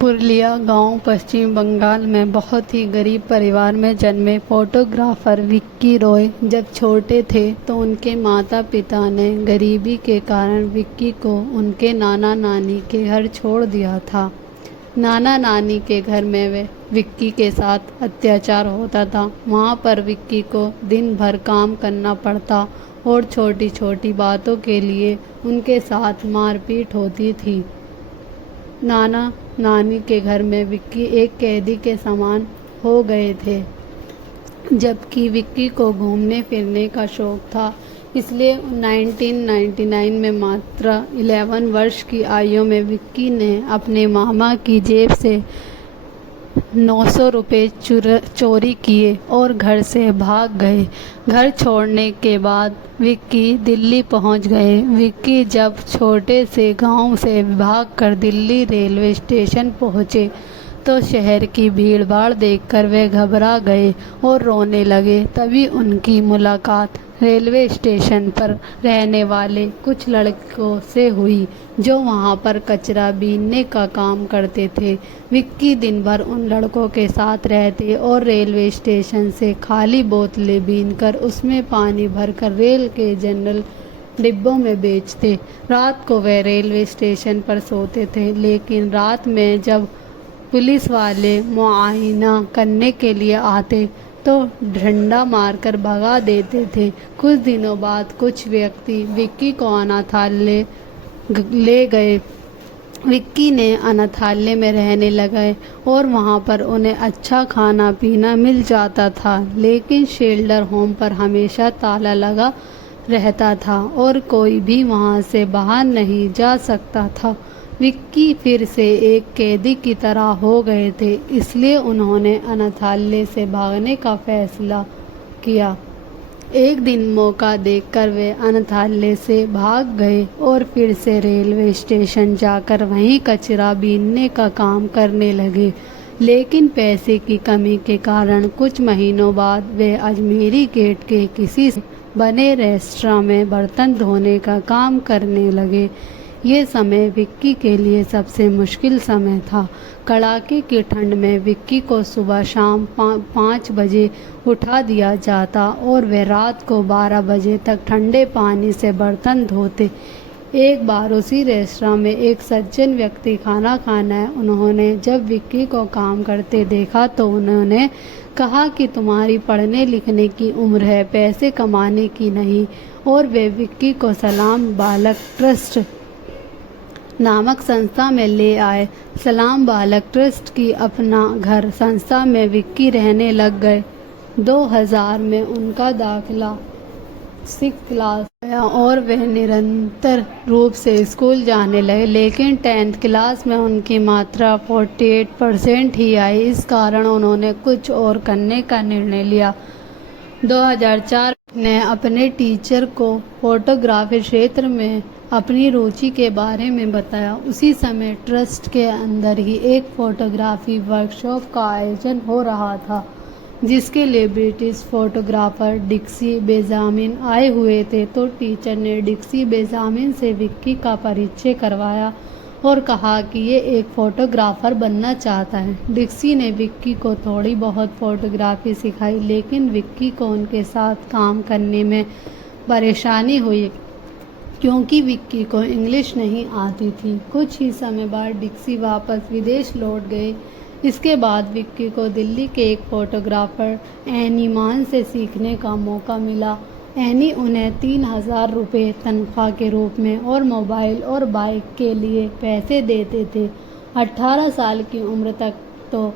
पुरुलिया गांव पश्चिम बंगाल में बहुत ही गरीब परिवार में जन्मे फोटोग्राफर विक्की रॉय जब छोटे थे तो उनके माता पिता ने गरीबी के कारण विक्की को उनके नाना नानी के घर छोड़ दिया था। नाना नानी के घर में वे विक्की के साथ अत्याचार होता था। वहाँ पर विक्की को दिन भर काम करना पड़ता और छोटी छोटी बातों के लिए उनके साथ मारपीट होती थी। नाना नानी के घर में विक्की एक कैदी के समान हो गए थे। जबकि विक्की को घूमने फिरने का शौक था, इसलिए 1999 में मात्र 11 वर्ष की आयु में विक्की ने अपने मामा की जेब से 900 रुपये चोरी किए और घर से भाग गए। घर छोड़ने के बाद विक्की दिल्ली पहुंच गए। विक्की जब छोटे से गांव से भागकर दिल्ली रेलवे स्टेशन पहुंचे तो शहर की भीड़भाड़ देखकर वे घबरा गए और रोने लगे। तभी उनकी मुलाकात रेलवे स्टेशन पर रहने वाले कुछ लड़कों से हुई जो वहां पर कचरा बीनने का काम करते थे। विक्की दिन भर उन लड़कों के साथ रहते और रेलवे स्टेशन से खाली बोतलें बीनकर उसमें पानी भरकर रेल के जनरल डिब्बों में बेचते। रात को वे रेलवे स्टेशन पर सोते थे, लेकिन रात में जब पुलिस वाले मुआयना करने के लिए आते तो डंडा मारकर भगा देते थे। कुछ दिनों बाद कुछ व्यक्ति विक्की को अनाथालय ले गए। विक्की ने अनाथालय में रहने लगे और वहां पर उन्हें अच्छा खाना पीना मिल जाता था, लेकिन शेल्टर होम पर हमेशा ताला लगा रहता था और कोई भी वहां से बाहर नहीं जा सकता था। विक्की फिर से एक कैदी की तरह हो गए थे, इसलिए उन्होंने अनाथालय से भागने का फैसला किया। एक दिन मौका देखकर वे अनाथालय से भाग गए और फिर से रेलवे स्टेशन जाकर वहीं कचरा बीनने का काम करने लगे। लेकिन पैसे की कमी के कारण कुछ महीनों बाद वे अजमेरी गेट के किसी बने रेस्टोरेंट में बर्तन धोने का काम करने लगे। ये समय विक्की के लिए सबसे मुश्किल समय था। कड़ाके की ठंड में विक्की को सुबह शाम 5 बजे उठा दिया जाता और वे रात को 12 बजे तक ठंडे पानी से बर्तन धोते। एक बार उसी रेस्टोरेंट में एक सज्जन व्यक्ति खाना खाना उन्होंने जब विक्की को काम करते देखा तो उन्होंने कहा कि तुम्हारी पढ़ने लिखने की उम्र है, पैसे कमाने की नहीं। और वे विक्की को सलाम बालक ट्रस्ट नामक संस्था में ले आए। सलाम बालक ट्रस्ट की अपना घर संस्था में विक्की रहने लग गए। 2000 में उनका दाखिला 6th क्लास गया और वह निरंतर रूप से स्कूल जाने लगे, लेकिन 10th क्लास में उनकी मात्रा 48% ही आई। इस कारण उन्होंने कुछ और करने का निर्णय लिया। 2004 ने अपने टीचर को फोटोग्राफी क्षेत्र में अपनी रुचि के बारे में बताया। उसी समय ट्रस्ट के अंदर ही एक फोटोग्राफी वर्कशॉप का आयोजन हो रहा था, जिसके लिए ब्रिटिश फोटोग्राफर डिक्सी बेंजामिन आए हुए थे। तो टीचर ने डिक्सी बेंजामिन से विक्की का परिचय करवाया और कहा कि ये एक फ़ोटोग्राफ़र बनना चाहता है। डिक्सी ने विक्की को थोड़ी बहुत फ़ोटोग्राफ़ी सिखाई, लेकिन विक्की को उनके साथ काम करने में परेशानी हुई क्योंकि विक्की को इंग्लिश नहीं आती थी। कुछ ही समय बाद डिक्सी वापस विदेश लौट गए। इसके बाद विक्की को दिल्ली के एक फ़ोटोग्राफ़र एनी मान से सीखने का मौका मिला। एनी उन्हें 3000 रुपये तनख्वाह के रूप में और मोबाइल और बाइक के लिए पैसे देते थे। 18 साल की उम्र तक तो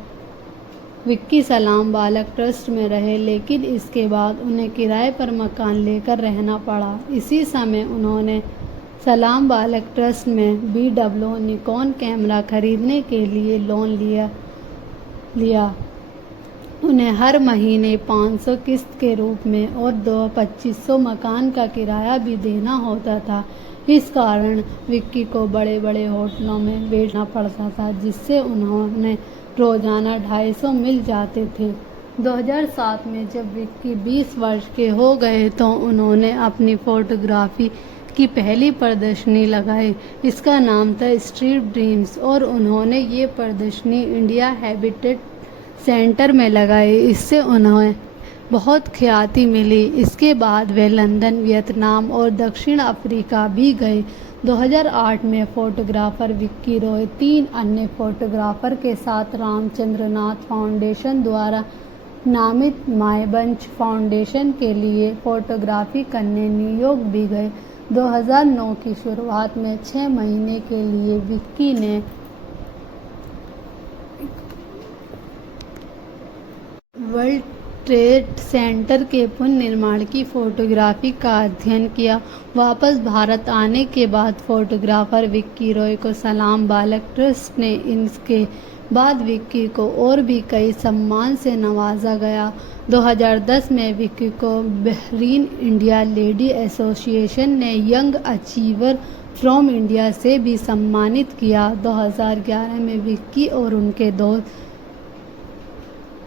विक्की सलाम बालक ट्रस्ट में रहे, लेकिन इसके बाद उन्हें किराए पर मकान लेकर रहना पड़ा। इसी समय उन्होंने सलाम बालक ट्रस्ट में BW निकॉन कैमरा खरीदने के लिए लोन लिया। उन्हें हर महीने 500 किस्त के रूप में और 2500 मकान का किराया भी देना होता था। इस कारण विक्की को बड़े बड़े होटलों में बैठना पड़ता था, जिससे उन्होंने रोज़ाना 250 मिल जाते थे। 2007 में जब विक्की 20 वर्ष के हो गए तो उन्होंने अपनी फ़ोटोग्राफ़ी की पहली प्रदर्शनी लगाई। इसका नाम था स्ट्रीट ड्रीम्स और उन्होंने ये प्रदर्शनी इंडिया हैबिटेट सेंटर में लगाई। इससे उन्हें बहुत ख्याति मिली। इसके बाद वे लंदन, वियतनाम और दक्षिण अफ्रीका भी गए। 2008 में फोटोग्राफर विक्की रॉय 3 अन्य फोटोग्राफर के साथ रामचंद्रनाथ फाउंडेशन द्वारा नामित मायबंच फाउंडेशन के लिए फोटोग्राफी करने न्यूयॉर्क भी गए। 2009 की शुरुआत में 6 महीने के लिए विक्की ने वर्ल्ड ट्रेड सेंटर के पुनर्निर्माण की फोटोग्राफी का अध्ययन किया। वापस भारत आने के बाद फोटोग्राफर विक्की रॉय को सलाम बालक ट्रस्ट ने इसके बाद विक्की को और भी कई सम्मान से नवाजा गया। 2010 में विक्की को बहरीन इंडिया लेडी एसोसिएशन ने यंग अचीवर फ्रॉम इंडिया से भी सम्मानित किया। 2011 में विक्की और उनके दोस्त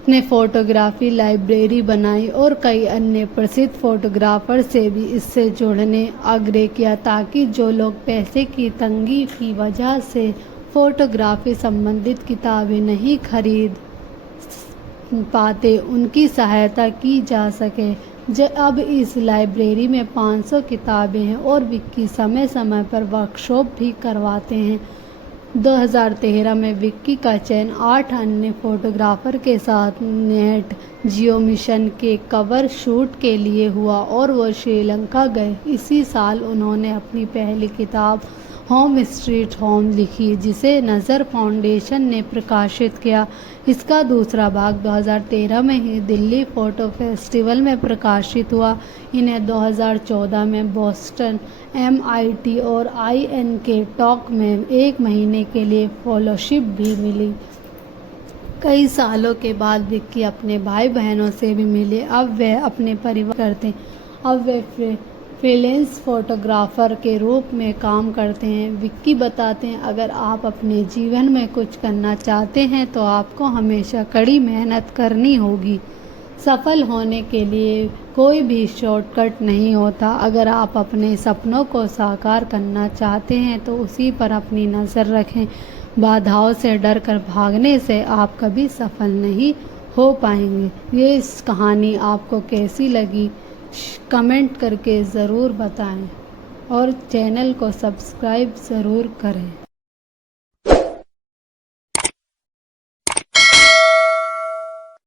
ने फोटोग्राफी लाइब्रेरी बनाई और कई अन्य प्रसिद्ध फोटोग्राफर से भी इससे जुड़ने आग्रह किया ताकि जो लोग पैसे की तंगी की वजह से फोटोग्राफी संबंधित किताबें नहीं खरीद पाते उनकी सहायता की जा सके। अब इस लाइब्रेरी में 500 किताबें हैं और विक्की समय समय पर वर्कशॉप भी करवाते हैं। 2013 में विक्की का चयन 8 अन्य फोटोग्राफर के साथ नेट जियो मिशन के कवर शूट के लिए हुआ और वो श्रीलंका गए। इसी साल उन्होंने अपनी पहली किताब होम स्ट्रीट होम लिखी जिसे नज़र फाउंडेशन ने प्रकाशित किया। इसका दूसरा भाग 2013 में ही दिल्ली फोटो फेस्टिवल में प्रकाशित हुआ। इन्हें 2014 में बोस्टन, MIT और INK टॉक में 1 महीने के लिए फेलोशिप भी मिली। कई सालों के बाद विक्की अपने भाई बहनों से भी मिले। अब वे अपने परिवार करते हैं। अब वे फ्रीलांस फोटोग्राफर के रूप में काम करते हैं। विक्की बताते हैं, अगर आप अपने जीवन में कुछ करना चाहते हैं तो आपको हमेशा कड़ी मेहनत करनी होगी। सफल होने के लिए कोई भी शॉर्टकट नहीं होता। अगर आप अपने सपनों को साकार करना चाहते हैं तो उसी पर अपनी नज़र रखें। बाधाओं से डर कर भागने से आप कभी सफल नहीं हो पाएंगे। ये इस कहानी आपको कैसी लगी कमेंट करके ज़रूर बताएं और चैनल को सब्सक्राइब ज़रूर करें।